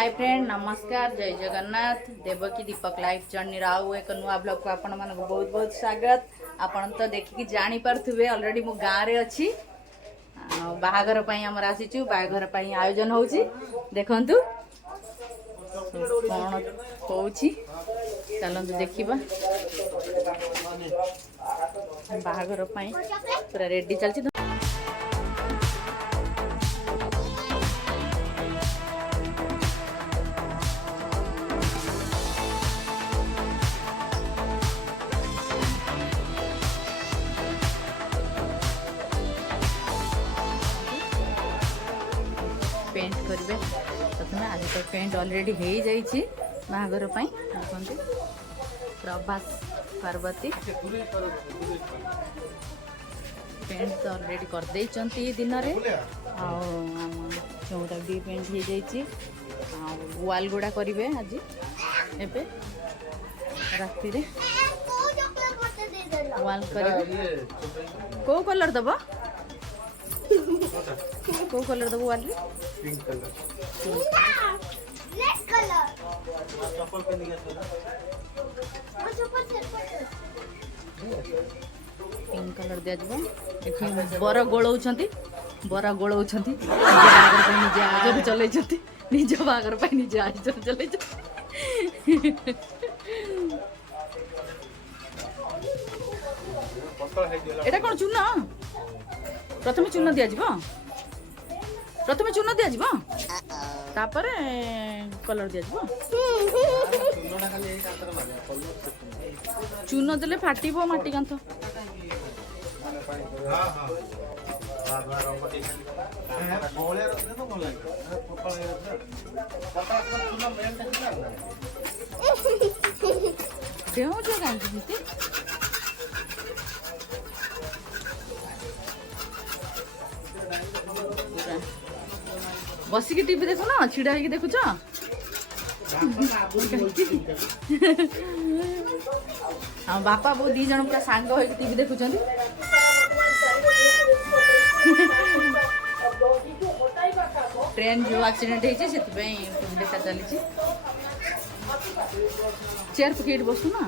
Hi friend नमस्कार जय जगन्नाथ देवकी दीपक life journey राउ एक नुआ ब्लॉग को आपण मन बहुत बहुत स्वागत। आपण तो देखिकी जानी पारथुबे ऑलरेडी मो गाँव रे अच्छी बाहागर पई हमर आसीचु बाहागर पई आयोजन होउची देखंतु कोन होउची चलंतु देखिबा बाहागर पई पूरा रेडी चलची। पेंट करेंगे प्रथम आज तो पेंट ऑलरेडी हो जाइए बाहागर देखते प्रभास पार्वती पेंट तो ऑलरेडी करदे दिन में चौरा भी पेंट हो जाइए वाल गुड़ा करेंगे आज एबे राति रे वाल करेंगे को कलर दबा को कलर दबो वाल रे पिंक कलर रेड कलर चप्पल पहन गया पिंक कलर दिया जबो एठी बरा गोळौछंती बरा गोळौछंती बागर पे निजे आजर चलैछंती निज बागर पे निजे आजर चलैछंती एटा कोन चुना प्रथम चून दि प्रथम चून दि तापरे कलर दि चून देले फाटिबो माटी कांथ देहो जे गांधी बसिकी टीवी देखु ना छिड़ा होगी देखुच हाँ बापा बो दी जन पूरा सांग होगी टीवी देखुं ट्रेन जो एक्सीडेंट होती देखा चली चेयर पकड़ बसु ना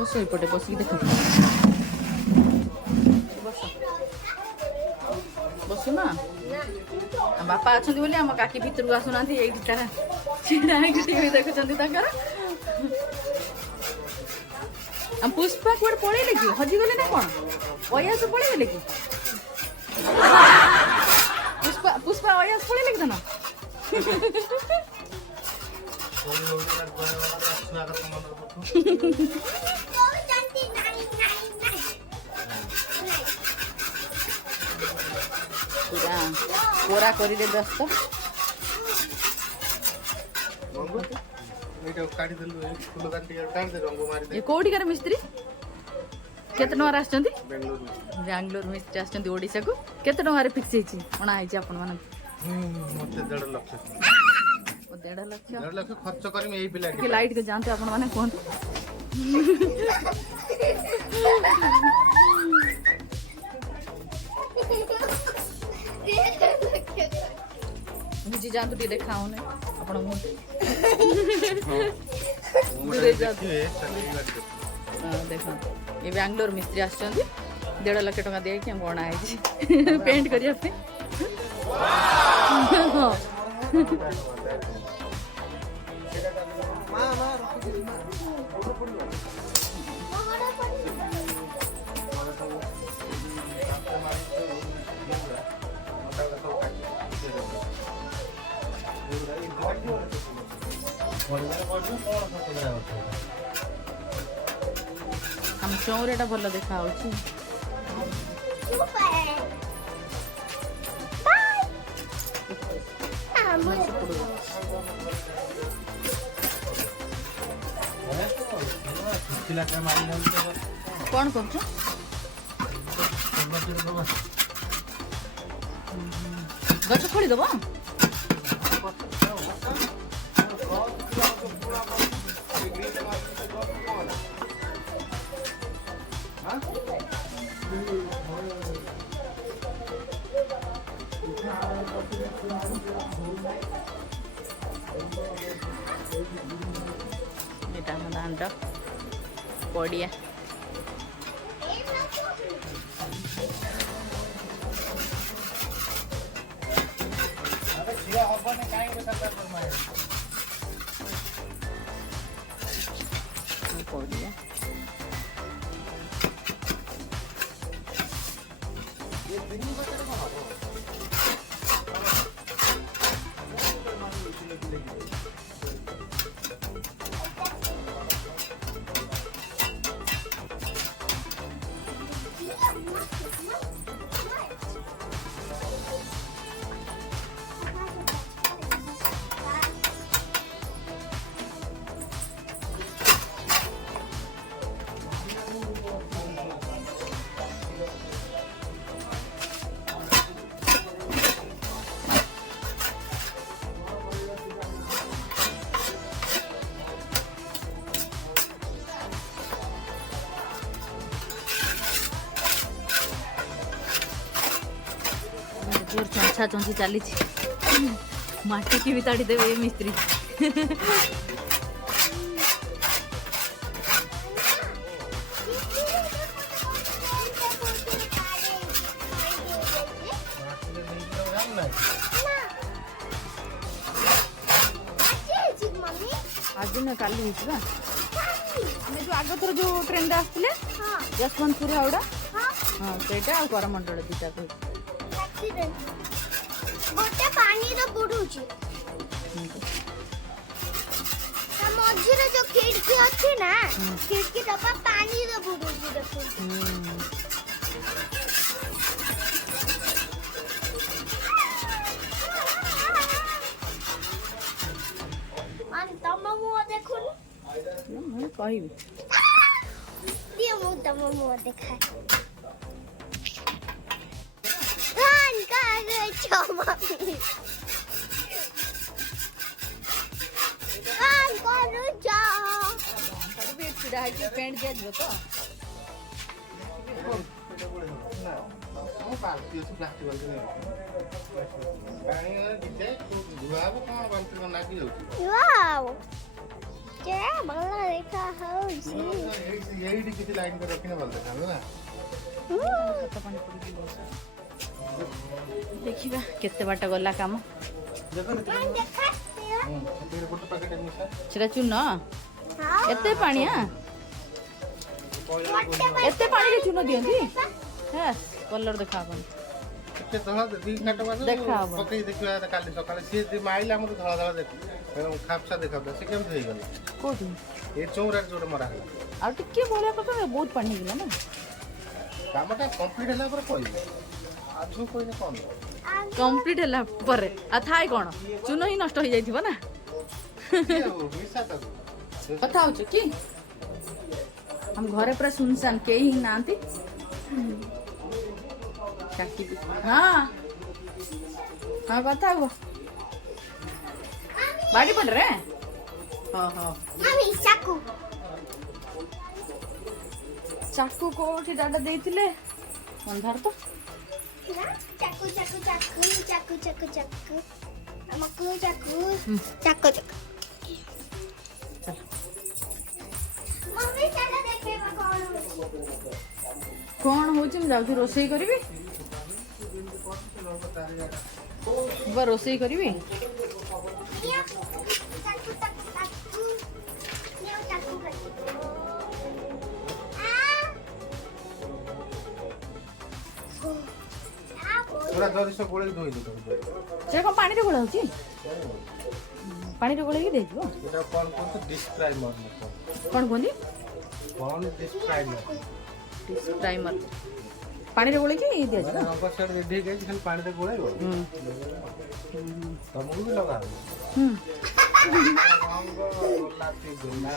बस एपटे बसिकी देख बसु ना बापा अच्छा बोली आम काकी भितर को आसुना छिड़ा टीवी देखुं पुष्पा कौन पड़े कि हजिगले ना कौन अयास पड़े कि पुष्पा अयास पड़े कि ना पूरा करिले दस्त ये कोटिकार मिस्त्री केते टंकार आछंती बेंगलोर मिस्त्री आछंती ओडिसा को केते टंकार फिक्स हेची कोना हेची आपन मन मते 1.5 लाख 1.5 लाख खर्च करम एई पिला के लाइट के जानते आपन माने कोन मुझे जानतो टी देखाओ ने आपण मु देखो ये बेंगलोर मिस्त्री आछंती 1.5 लाख टका दे के बना है पेंट करिया पे हम चौराटा भल देखा कौन कर गच खोली दब ଏଇଟା ଆମ ଦାଣ୍ଡ ପଡ଼ିଆ। ପଡ଼ିଆ जोर चंछा चंची चली माटी की भी ताड़ी देवे ये मिस्त्री। आज न काली आमे जो आग थर जो ट्रेन आसते यशवंतपुर हावड़ा हाँ सेटा आ करमंडल दीटा गोटे पानी रो बुडुची मझिरे जो खिड़की अछि ना खिड़की दबा पानी रो बुडुची देखो मान तम मुह देखुन मैं कहबी दियो मु तम मुह देखा मम्मी काम करू जा तभी छिड़ा है कि पेंट दिया जो तो ना वो बाल्टी ଅଛି ପ୍ଲାଷ୍ଟିକ ବାଲ୍ଟି ପାଣି ଦିତେ ଧୁଆ ହବ କଣ ବାଲ୍ଟି କଣ ଲାଗି ଯାଉଛି वाओ क्या बंगला देखा हଉଛି ଏଇଠି କିଛି ଲାଇନ କରି ରଖିନେ ଭଲ ଦେଖାଯିବ ନା देखिबा केते बाटा गला काम सेटा चून एते पानी एते पानी रे चून दियंती हां कलर देखा अपन के धळा दी काट बाज देखा पकई देखिबा काली सकाळे से जे माइला हमर धळा धळा देख खापसा देखाबा से केम हेई गले कोठी ए चौरा जोड़ मरा है आ टिके बोले पका बहुत पानी गेला ना कामटा कंप्लीट होला पर कोई आज कोई ने कोन कंप्लीट होला पर आ थाय कोन चून ही नष्ट हो जाइथिबो ना मिसा त कथा होछ की हम घरे पूरा सुनसान के ही नांती काकी हां हां कथा हो बाड़ी पड़ रे हां हां मम्मी चाकू चाकू कोठी दादा देइथिले अंधार तो चाकू चाकू चाकू चाकू चाकू चाकू हमको चाकू चाकू चाकू मम्मी चला देखे कौन होची मैं जाउची रोसई करबी बा रोसई करबी चाकू चाकू चाकू ये चाकू पूरा दरी से गोळे धोई दे से को पानी रे गोळा होची पानी रे गोळे की देइबो एटा कोन कोन तो डिश प्राइमर कोन कोनी कोन डिश प्राइमर प्राइमर पानी रे गोळे की दिया जा रंग सेट दे गई खाली पानी रे गोळे तमको भी लगा रंग लाती गुना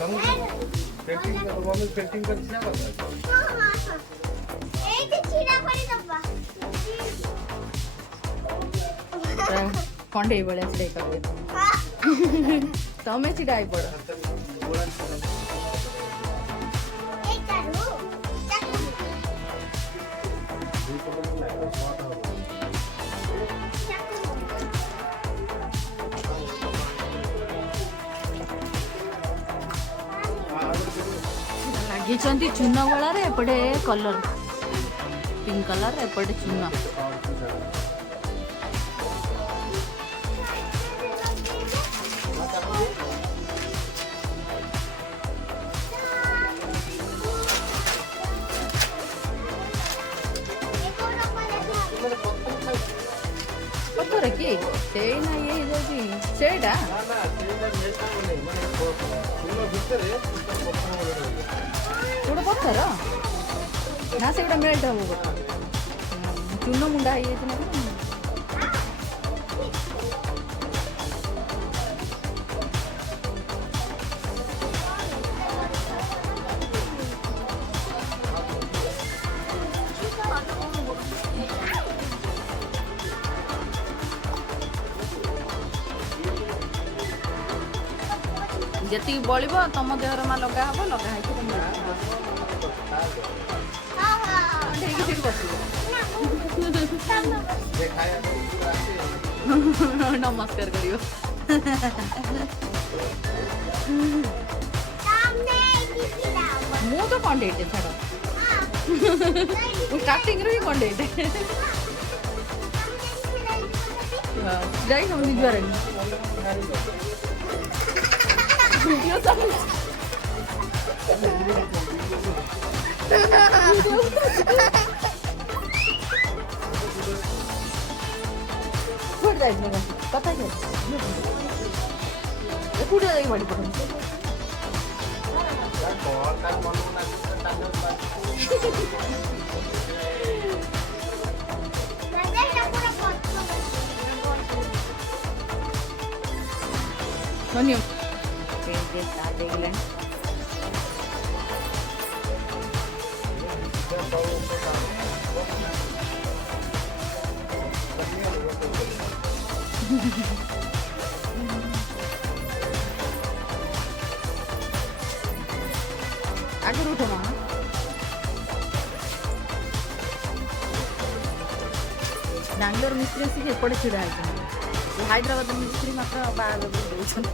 तुम पेंटिंग कर मम्मी पेंटिंग कर दिया बता ए ते छीड़ा पड़ी दबा कोंडे बळे छे करबे तमे चिडाई पड़ ए करू चाकू ଲଗେଇଛନ୍ତି ଚୂନ ଗଳାରେ ଏପଟେ କଲର ପିଙ୍କ କଲର ଏପଟେ ଚୂନ। ପଥର କି ସେଇ ନା ଇଏ ହେଇଯାଉଛି ସେଇଟା ଗୋଟେ ପଥର ନା ସେଗୁଡ଼ା ମେଲ୍ଟ ହବ ଗୋଟେ ଚୂନ ମୁଣ୍ଡା ହେଇଯାଇଛି ନା କଣ? ଯେତିକି ବଳିବ ତମ ଦେହର ମା ଲଗା ହବ ଲଗା ହେଇକି ତମ ଠିକ ଠିକ ବସିବ। ନମସ୍କାର କରିବ। ମୁଁ ତ କଣ୍ଡେଇଟେ ଛାଡ଼ ମୁଁ ଷ୍ଟାର୍ଟିଂରୁ ହିଁ କଣ୍ଡେଇଟେ ଯାଇ ସମୁଦି ଯୁଆର ଭିଡ଼ିଓ କଥା କୋଉଠି ଯାଇକି ବାଡ଼ି ପକାଉଛି ହେଇଗଲାଣି। ଆଗରୁ ଉଠ ମା ବାଙ୍ଗଲୋର ମିସ୍ତ୍ରୀ ଆସିକି ଏପଟେ ଛିଡ଼ା ହେଇଛନ୍ତି ହାଇଦ୍ରାବାଦ ମିସ୍ତ୍ରୀ ମାତ୍ର ବାହାଘର ଦେଉଛନ୍ତି।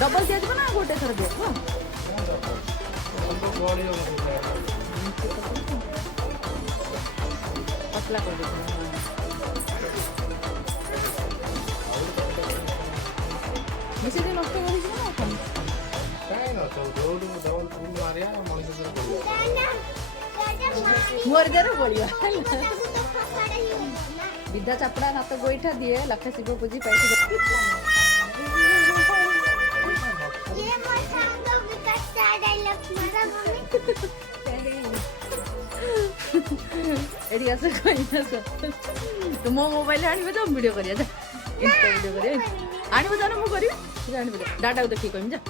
ଡବଲ ଦିଆଯିବ ନା ଗୋଟେ ଥର ଦିଆଯିବ? ପତଲା କରିଦେଇଛି ବେଶୀ ଦିନ ନଷ୍ଟ କରିଛି ନା କଣ? ମୁର୍ଗରେ ପଡ଼ିବ ବିଦ୍ୟା ଚାପଡ଼ା ନାତ ଗୋଇଠା ଦିଏ ଲକ୍ଷ୍ୟ ଶିବ ପୂଜି ପାଇଛି। ଏଠି ଆସ କହିବି ଆସ ତୁ ମୋ ମୋବାଇଲରେ ଆଣିବ ତ ଭିଡ଼ିଓ କରିବା ଯା ଇନଷ୍ଟା ଭିଡ଼ିଓ କରିବା ଆଣିବ ଜାଣ ମୁଁ କରିବି ଜାଣିବ ଡାଟାକୁ ଦେଖିକି କହିବି ଯା।